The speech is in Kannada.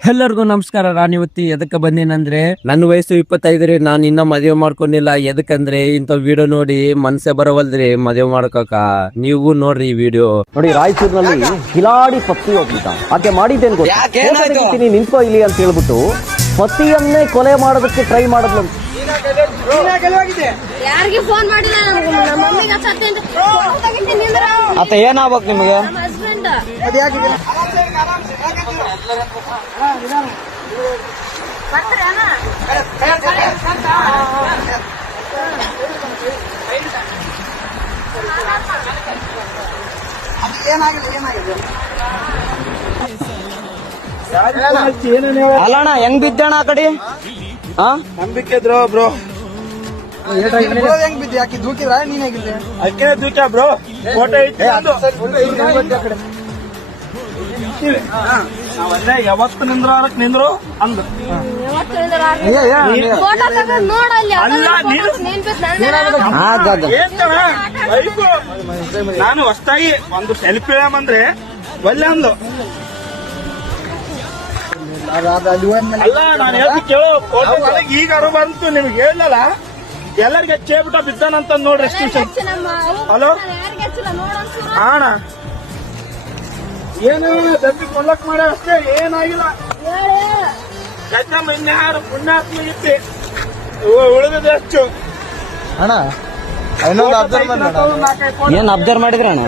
ಎಲ್ಲರಿಗೂ ನಮಸ್ಕಾರ. ನಾನು ಇವತ್ತು ಎದಕ್ಕೆ ಬಂದೇನಂದ್ರೆ, ನನ್ನ ವಯಸ್ಸು 25 ರೀ. ನಾನು ಇನ್ನ ಮದುವೆ ಮಾಡ್ಕೊಂಡಿಲ್ಲ. ಎದಕ್ಕಂದ್ರೆ ಇಂಥ ವಿಡಿಯೋ ನೋಡಿ ಮನ್ಸೆ ಬರವಲ್ದ್ರಿ ಮದುವೆ ಮಾಡ್ಕೋಕ. ನೀವು ನೋಡ್ರಿ ಈ ವಿಡಿಯೋ ನೋಡಿ. ರಾಯಚೂರಿನಲ್ಲಿ ಕಿಲಾಡಿ ಪತ್ನಿ ಹೋಗ್ಬಿಟ್ಟ. ಆಕೆ ಮಾಡಿದ್ದೇನು ಗೊತ್ತಾ, ನಿಂತ್ಕೋ ಇಲ್ಲಿ ಅಂತ ಹೇಳ್ಬಿಟ್ಟು ಪತಿಯನ್ನೇ ಕೊಲೆ ಮಾಡೋದಕ್ಕೆ ಟ್ರೈ ಮಾಡಿದ್ಲು. ಯಾರಿಗೆ ಫೋನ್ ಮಾಡಿಲ್ಲ, ಆತ ಏನಾಗ್ಬೇಕು ನಿಮಗೆ? ಅಲ್ಲಣ್ಣ ಹೆಂಗ್ ಬಿದ್ದಣ ಆ ಕಡೆ? ನಂಬಿಕೆ ಬ್ರೋ ಹೆಂಗ್ ಬಿದ್ದಿ? ಆಕಿ ದೂಕಿದ್ರ ನೀನ್ ಹೇಗಿದ್ದೆ? ಅಕ್ಕೇ ದೂಕ್ಯ ಬ್ರೋ. ಫೋಟೋ ಐತಿ ಯಾವತ್ತು ನಿಂದ್ರು ಅಂದ್ ನಾನು ಹೊಸ್ತಾಗಿ ಒಂದು ಸೆಲ್ಫಿ ಅಂದ್ರೆ ಒಳ್ಳೆ ಅಂದು ಅಲ್ಲ. ನಾನು ಹೇಳ್ತಿ ಕೇಳೋ, ಫೋಟೋ ನನಗೆ ಈಗ ಅರು ಬಂತು, ನಿಮ್ಗೆ ಹೇಳಲ್ಲ. ಎಲ್ಲರಿಗೆ ಹಚ್ಚೇಬಿಟ್ಟ ಬಿದ್ದಾನಂತ ನೋಡ್ರಿ. ಹಲೋ ಅಣ್ಣ, ಏನು ದಬ್ಬಿ ಕೊಲ್ಲಕ್ ಮಾಡ ಅಷ್ಟೇ, ಏನಾಗಿಲ್ಲ. ಗದ್ದಮ್ಮ ಇನ್ಯಾರು ಪುಣ್ಯಾತ್ಮ ಇತ್ತು, ಉಳಿದ ಹೆಚ್ಚು ಅಣ್ಣ. ಏನ್ ಅಬ್ಸರ್ವ್ ಮಾಡಿದ್ರ ಅಣ್ಣ?